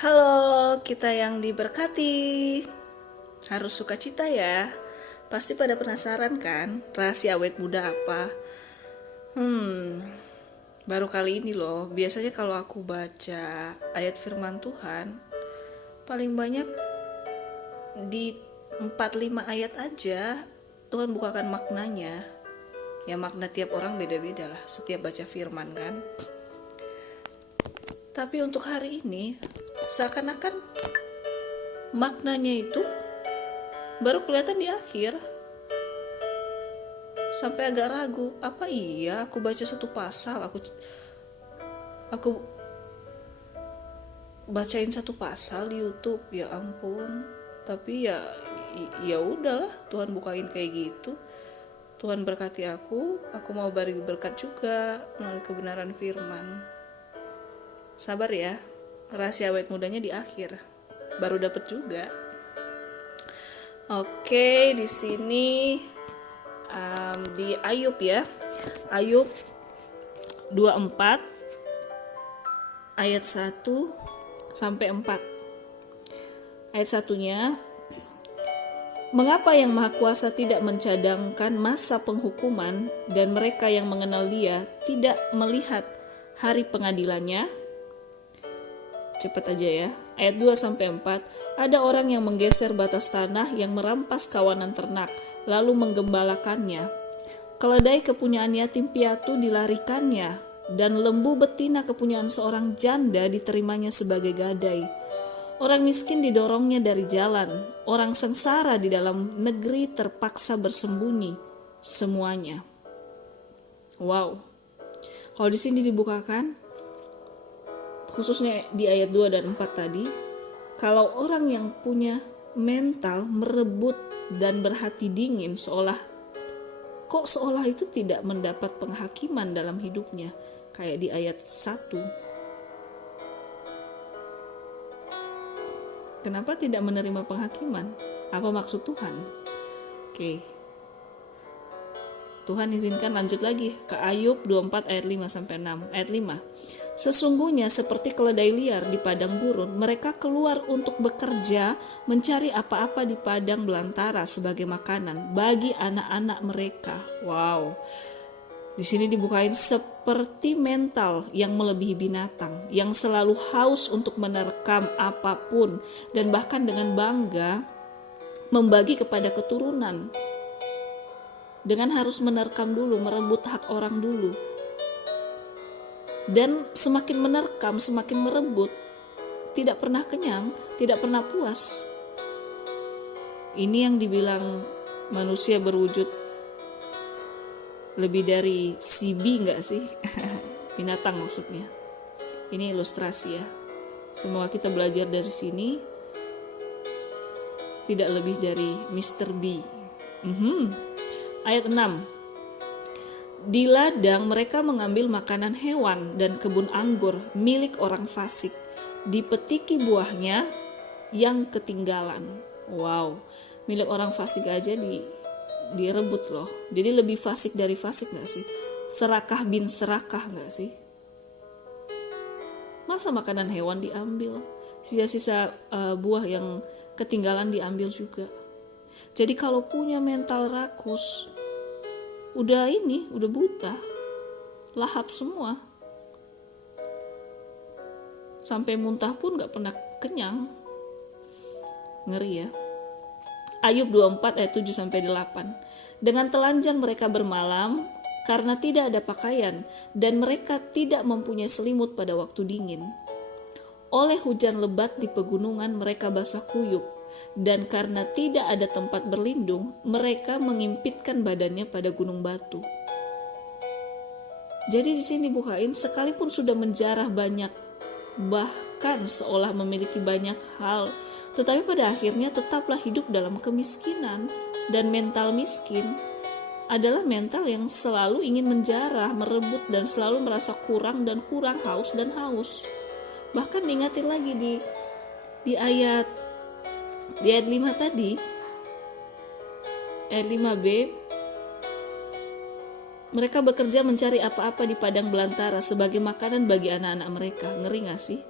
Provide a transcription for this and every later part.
Halo, kita yang diberkati. Harus sukacita ya. Pasti pada penasaran kan, rahasia awet muda apa? Baru kali ini loh. Biasanya kalau aku baca ayat firman Tuhan, paling banyak di 4-5 ayat aja Tuhan bukakan maknanya. Ya makna tiap orang beda-beda lah setiap baca firman kan. Tapi untuk hari ini seakan-akan maknanya itu baru kelihatan di akhir. Sampai agak ragu, apa iya aku baca satu pasal, aku bacain satu pasal di YouTube, ya ampun. Tapi ya udahlah, Tuhan bukain kayak gitu. Tuhan berkati aku mau beri berkat juga melalui kebenaran firman. Sabar ya, rahasia awet mudanya di akhir. Baru dapet juga. Oke, di sini di Ayub ya. Ayub 24 ayat 1 sampai 4. Ayat satunya, mengapa yang Maha Kuasa tidak mencadangkan masa penghukuman dan mereka yang mengenal Dia tidak melihat hari pengadilannya? Cepat aja ya. Ayat 2 sampai 4, ada orang yang menggeser batas tanah, yang merampas kawanan ternak, lalu menggembalakannya. Keledai kepunyaan yatim piatu dilarikannya, dan lembu betina kepunyaan seorang janda diterimanya sebagai gadai. Orang miskin didorongnya dari jalan, orang sengsara di dalam negeri terpaksa bersembunyi semuanya. Wow. Kalau di sini dibukakan, khususnya di ayat 2 dan 4 tadi, kalau orang yang punya mental merebut dan berhati dingin seolah itu tidak mendapat penghakiman dalam hidupnya, kayak di ayat 1. Kenapa tidak menerima penghakiman? Apa maksud Tuhan? Oke. Tuhan izinkan lanjut lagi ke Ayub 24 ayat 5 sampai 6. Ayat 5. Sesungguhnya seperti keledai liar di padang gurun, mereka keluar untuk bekerja, mencari apa-apa di padang belantara sebagai makanan bagi anak-anak mereka. Wow. Di sini dibukain seperti mental yang melebihi binatang, yang selalu haus untuk menerkam apapun dan bahkan dengan bangga membagi kepada keturunan. Dengan harus menerkam dulu, merebut hak orang dulu. Dan semakin menerkam, semakin merebut, tidak pernah kenyang, tidak pernah puas. Ini yang dibilang manusia berwujud lebih dari CB enggak sih? Binatang maksudnya. Ini ilustrasi ya. Semoga kita belajar dari sini tidak lebih dari Mr. B. Ayat 6. Di ladang mereka mengambil makanan hewan dan kebun anggur milik orang fasik. Dipetiki buahnya yang ketinggalan. Wow, milik orang fasik aja direbut loh. Jadi lebih fasik dari fasik gak sih? Serakah bin serakah gak sih? Masa makanan hewan diambil? Sisa-sisa buah yang ketinggalan diambil juga. Jadi kalau punya mental rakus, udah buta, lahap semua. Sampai muntah pun gak pernah kenyang. Ngeri ya. Ayub 24 ayat 7 sampai 8. Dengan telanjang mereka bermalam karena tidak ada pakaian, dan mereka tidak mempunyai selimut pada waktu dingin. Oleh hujan lebat di pegunungan mereka basah kuyup, dan karena tidak ada tempat berlindung, mereka mengimpitkan badannya pada gunung batu. Jadi di sini bukain, sekalipun sudah menjarah banyak, bahkan seolah memiliki banyak hal, tetapi pada akhirnya tetaplah hidup dalam kemiskinan. Dan mental miskin adalah mental yang selalu ingin menjarah, merebut, dan selalu merasa kurang dan kurang, haus dan haus. Bahkan diingatin lagi di ayat 5 tadi, ayat 5b, mereka bekerja mencari apa-apa di padang belantara sebagai makanan bagi anak-anak mereka. Ngeri gak sih?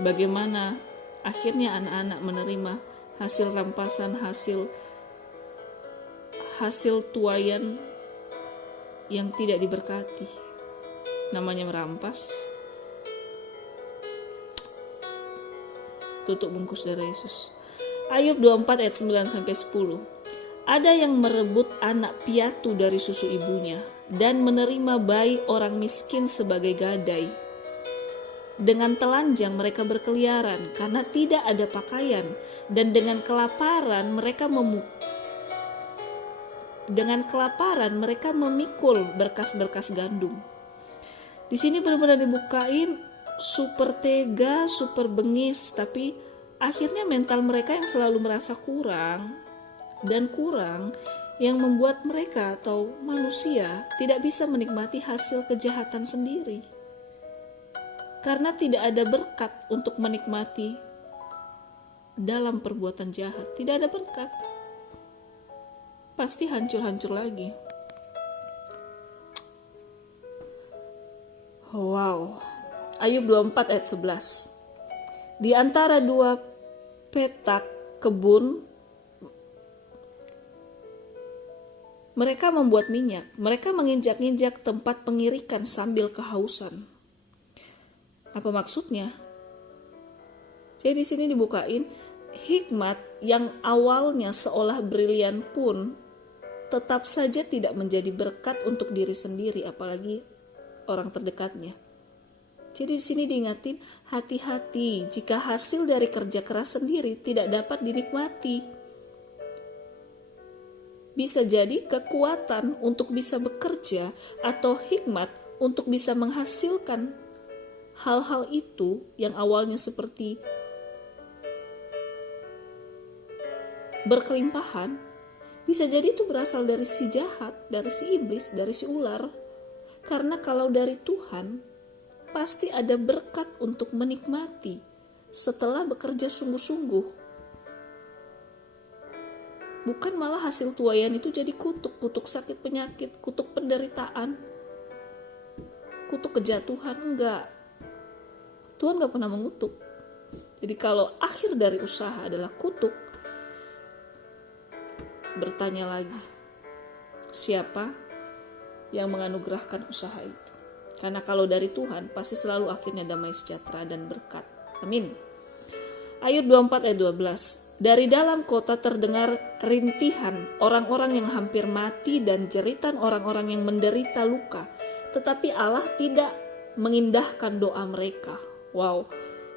bagaimana akhirnya anak-anak menerima hasil rampasan, hasil tuaian yang tidak diberkati. Namanya merampas. Tutup bungkus darah Yesus. Ayub 24 ayat 9-10. Ada yang merebut anak piatu dari susu ibunya dan menerima bayi orang miskin sebagai gadai. Dengan telanjang mereka berkeliaran karena tidak ada pakaian, dan dengan kelaparan mereka memikul berkas-berkas gandum. Di sini benar-benar dibukain super tega, super bengis, tapi akhirnya mental mereka yang selalu merasa kurang yang membuat mereka atau manusia tidak bisa menikmati hasil kejahatan sendiri. Karena tidak ada berkat untuk menikmati dalam perbuatan jahat. Tidak ada berkat. Pasti hancur-hancur lagi. Wow. Ayub 24 ayat 11. Di antara dua petak kebun, mereka membuat minyak. Mereka menginjak-injak tempat pengirikan sambil kehausan. Apa maksudnya? Jadi di sini dibukain hikmat yang awalnya seolah brilian pun tetap saja tidak menjadi berkat untuk diri sendiri, apalagi orang terdekatnya. Jadi di sini diingatin, hati-hati jika hasil dari kerja keras sendiri tidak dapat dinikmati. Bisa jadi kekuatan untuk bisa bekerja atau hikmat untuk bisa menghasilkan hal-hal itu yang awalnya seperti berkelimpahan, bisa jadi itu berasal dari si jahat, dari si iblis, dari si ular. Karena kalau dari Tuhan, pasti ada berkat untuk menikmati setelah bekerja sungguh-sungguh. Bukan malah hasil tuaian itu jadi kutuk sakit penyakit, kutuk penderitaan, kutuk kejatuhan. Enggak. Tuhan gak pernah mengutuk. Jadi kalau akhir dari usaha adalah kutuk, bertanya lagi, siapa yang menganugerahkan usaha itu? Karena kalau dari Tuhan, pasti selalu akhirnya damai sejahtera dan berkat. Amin. Ayub 24 ayat 12. Dari dalam kota terdengar rintihan orang-orang yang hampir mati dan jeritan orang-orang yang menderita luka. Tetapi Allah tidak mengindahkan doa mereka. Wow,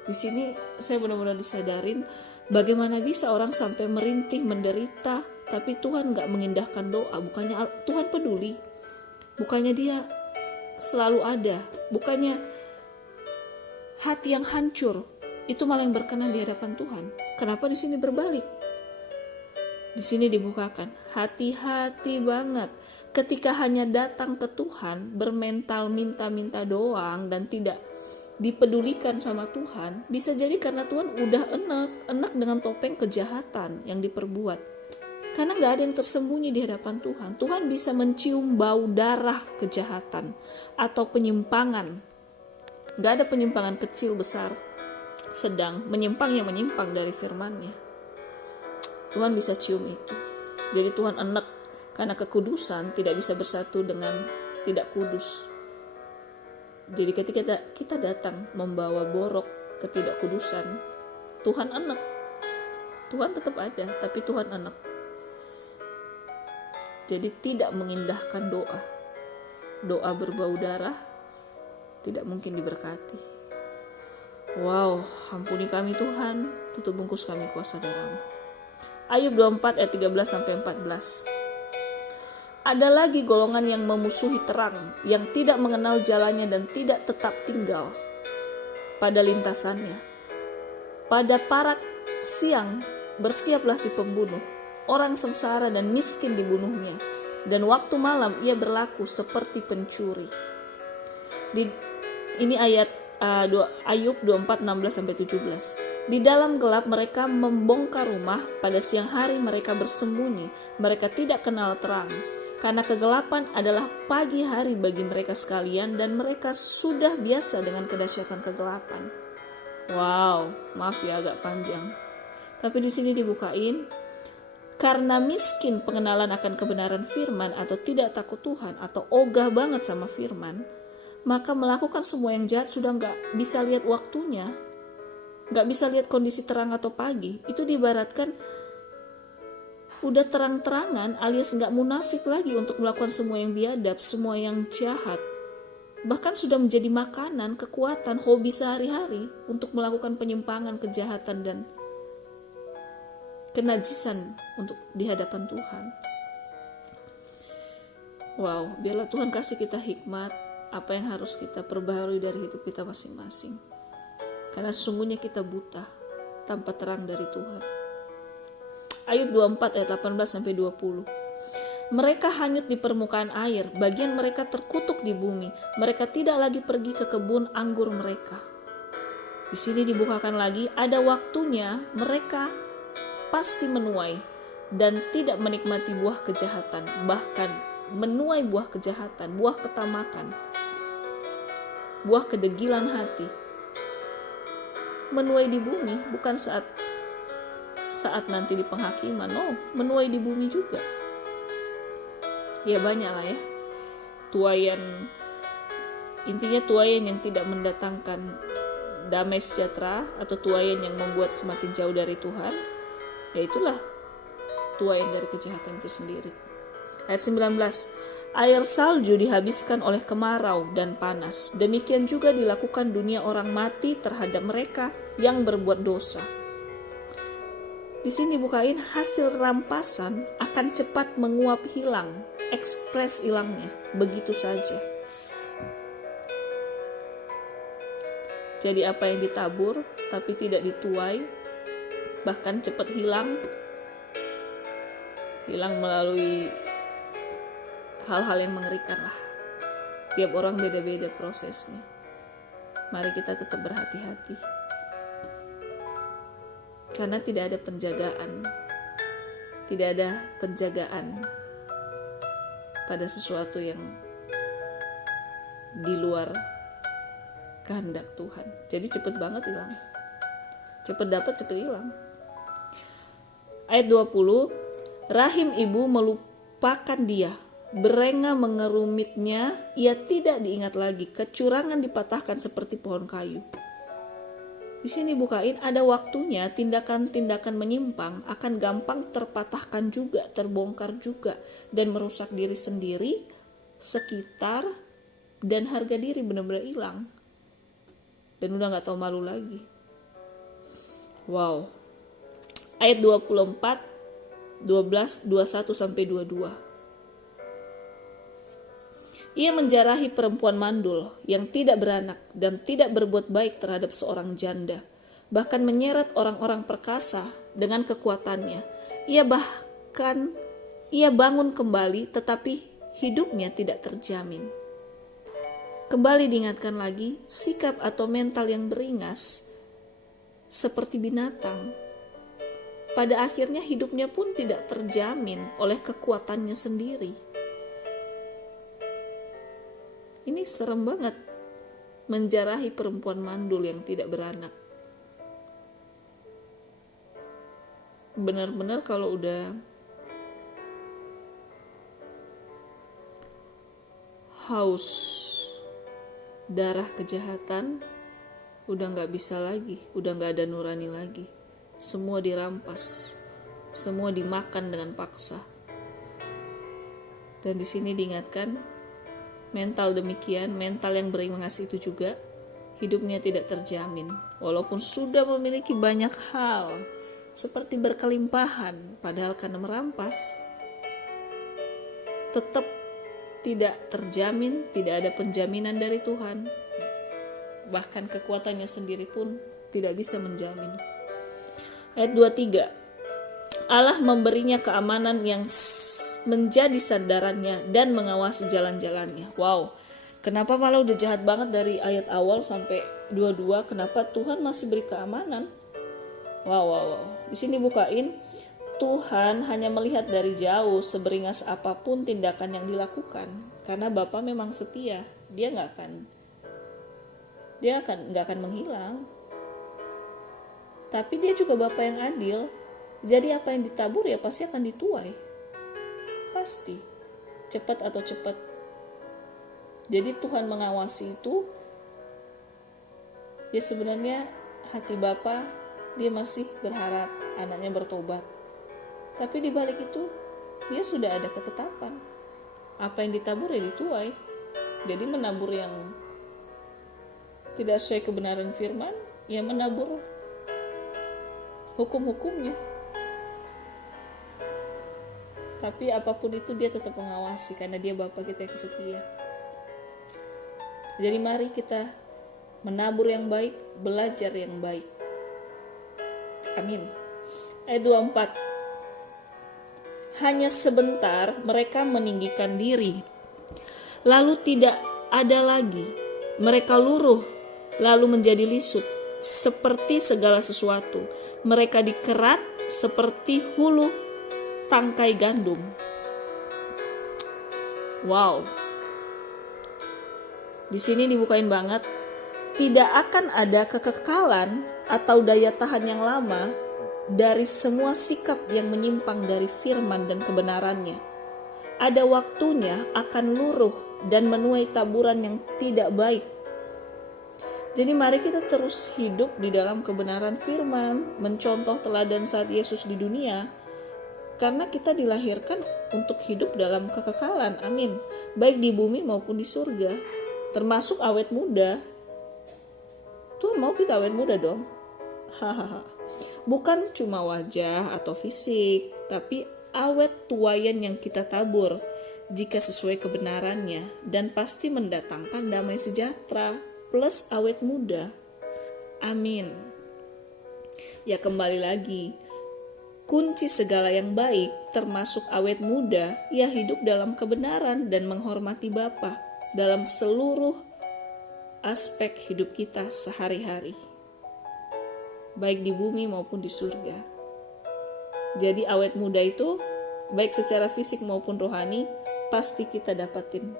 di sini saya benar-benar disadarin bagaimana bisa orang sampai merintih, menderita, tapi Tuhan gak mengindahkan doa. Bukannya Tuhan peduli, bukannya dia selalu ada, bukannya hati yang hancur itu malah yang berkenan di hadapan Tuhan. Kenapa di sini berbalik? Di sini dibukakan, hati-hati banget ketika hanya datang ke Tuhan bermental minta-minta doang dan tidak dipedulikan sama Tuhan. Bisa jadi karena Tuhan udah enak dengan topeng kejahatan yang diperbuat. Karena gak ada yang tersembunyi di hadapan Tuhan. Tuhan bisa mencium bau darah kejahatan atau penyimpangan. Gak ada penyimpangan kecil besar, sedang menyimpang yang menyimpang dari firman-Nya. Tuhan bisa cium itu. Jadi Tuhan enak karena kekudusan tidak bisa bersatu dengan tidak kudus. Jadi ketika kita datang membawa borok ketidakkudusan, Tuhan enak. Tuhan tetap ada, tapi Tuhan enak. Jadi tidak mengindahkan doa. Doa berbau darah tidak mungkin diberkati. Wow, ampuni kami Tuhan, tutup bungkus kami kuasa darah-Mu. Ayub 24 ayat 13-14. Ada lagi golongan yang memusuhi terang, yang tidak mengenal jalannya dan tidak tetap tinggal pada lintasannya. Pada parak siang bersiaplah si pembunuh, orang sengsara dan miskin dibunuhnya, dan waktu malam ia berlaku seperti pencuri. Ini ayat Ayub 24 16-17. Di dalam gelap mereka membongkar rumah, pada siang hari mereka bersembunyi, mereka tidak kenal terang. Karena kegelapan adalah pagi hari bagi mereka sekalian, dan mereka sudah biasa dengan kedahsyatan kegelapan. Wow, maaf ya agak panjang. Tapi di sini dibukain, karena miskin pengenalan akan kebenaran firman atau tidak takut Tuhan atau ogah banget sama firman, maka melakukan semua yang jahat sudah nggak bisa lihat waktunya, nggak bisa lihat kondisi terang atau pagi. Itu diibaratkan udah terang-terangan alias nggak munafik lagi untuk melakukan semua yang biadab, semua yang jahat. Bahkan sudah menjadi makanan, kekuatan, hobi sehari-hari untuk melakukan penyimpangan, kejahatan, dan kenajisan untuk di hadapan Tuhan. Wow, biarlah Tuhan kasih kita hikmat apa yang harus kita perbaharui dari hidup kita masing-masing. Karena sesungguhnya kita buta tanpa terang dari Tuhan. Ayub 24 ayat 18-20. Mereka hanyut di permukaan air, bagian mereka terkutuk di bumi. Mereka tidak lagi pergi ke kebun anggur mereka. Di sini dibukakan lagi, ada waktunya mereka pasti menuai dan tidak menikmati buah kejahatan, bahkan menuai buah kejahatan, buah ketamakan, buah kedegilan hati. Menuai di bumi bukan saat nanti di penghakiman, no, menuai di bumi juga. Ya banyak lah ya, intinya tuayan yang tidak mendatangkan damai sejahtera atau tuayan yang membuat semakin jauh dari Tuhan, ya itulah tuayan dari kejahatan itu sendiri. Ayat 19, air salju dihabiskan oleh kemarau dan panas, demikian juga dilakukan dunia orang mati terhadap mereka yang berbuat dosa. Di sini bukain, hasil rampasan akan cepat menguap hilang, ekspres hilangnya, begitu saja. Jadi apa yang ditabur tapi tidak dituai, bahkan cepat hilang melalui hal-hal yang mengerikan lah. Tiap orang beda-beda prosesnya. Mari kita tetap berhati-hati. Karena tidak ada penjagaan pada sesuatu yang di luar kehendak Tuhan. Jadi cepet banget hilang, cepet dapat, cepet hilang. Ayat 20, rahim ibu melupakan dia, berenga mengerumitnya, ia tidak diingat lagi, kecurangan dipatahkan seperti pohon kayu. Di sini bukain, ada waktunya tindakan-tindakan menyimpang akan gampang terpatahkan juga, terbongkar juga, dan merusak diri sendiri, sekitar, dan harga diri benar-benar hilang. Dan udah gak tahu malu lagi. Wow. Ayat 24, 12, 21-22. Ia menjarahi perempuan mandul yang tidak beranak dan tidak berbuat baik terhadap seorang janda, bahkan menyeret orang-orang perkasa dengan kekuatannya. Ia bangun kembali, tetapi hidupnya tidak terjamin. Kembali diingatkan lagi, sikap atau mental yang beringas seperti binatang. Pada akhirnya hidupnya pun tidak terjamin oleh kekuatannya sendiri. Ini serem banget, menjarahi perempuan mandul yang tidak beranak. Benar-benar kalau udah haus darah kejahatan, udah gak bisa lagi, udah gak ada nurani lagi. Semua dirampas, semua dimakan dengan paksa. Dan di sini diingatkan, mental demikian, mental yang beringas itu juga hidupnya tidak terjamin. Walaupun sudah memiliki banyak hal, seperti berkelimpahan, padahal karena merampas, tetap tidak terjamin, tidak ada penjaminan dari Tuhan. Bahkan kekuatannya sendiri pun tidak bisa menjamin. Ayat 23, Allah memberinya keamanan yang menjadi sandarannya dan mengawasi jalan-jalannya. Wow, kenapa malah udah jahat banget dari ayat awal sampai 22, kenapa Tuhan masih beri keamanan? Wow. Di sini bukain, Tuhan hanya melihat dari jauh seberingas apapun tindakan yang dilakukan, karena Bapa memang setia, dia nggak akan menghilang. Tapi dia juga Bapa yang adil. Jadi apa yang ditabur ya pasti akan dituai. Pasti. Cepat atau cepat. Jadi Tuhan mengawasi itu, ya sebenarnya hati Bapa, dia masih berharap anaknya bertobat. Tapi di balik itu, dia sudah ada ketetapan. Apa yang ditabur ya dituai. Jadi menabur yang tidak sesuai kebenaran firman, ya menabur hukum-hukumnya. Tapi apapun itu dia tetap mengawasi karena dia Bapa kita yang setia. Jadi mari kita menabur yang baik, belajar yang baik. Amin. Ayat 24. Hanya sebentar mereka meninggikan diri, lalu tidak ada lagi. Mereka luruh, lalu menjadi lisut, seperti segala sesuatu. Mereka dikerat seperti hulu tangkai gandum. Wow. Di sini dibukain banget, tidak akan ada kekekalan atau daya tahan yang lama dari semua sikap yang menyimpang dari firman dan kebenarannya. Ada waktunya akan luruh dan menuai taburan yang tidak baik. Jadi mari kita terus hidup di dalam kebenaran firman, mencontoh teladan saat Yesus di dunia, karena kita dilahirkan untuk hidup dalam kekekalan, amin, baik di bumi maupun di surga, termasuk awet muda. Tuhan mau kita awet muda dong. Hahaha. Bukan cuma wajah atau fisik, tapi awet tuayan yang kita tabur jika sesuai kebenarannya, dan pasti mendatangkan damai sejahtera plus awet muda. Amin. Ya kembali lagi, kunci segala yang baik termasuk awet muda, ya hidup dalam kebenaran dan menghormati Bapa dalam seluruh aspek hidup kita sehari-hari, baik di bumi maupun di surga. Jadi awet muda itu baik secara fisik maupun rohani pasti kita dapatin,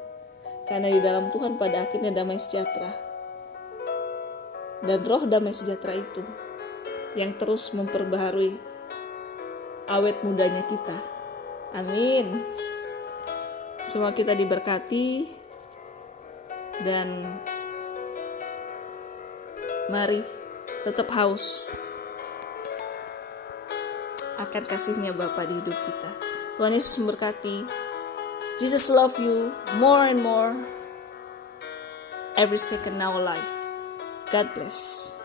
karena di dalam Tuhan pada akhirnya damai sejahtera. Dan roh damai sejahtera itu yang terus memperbaharui awet mudanya kita. Amin. Semua kita diberkati, dan mari tetap haus akan kasihnya Bapa di hidup kita. Tuhan Yesus memberkati. Jesus love you more and more every second now life. God bless.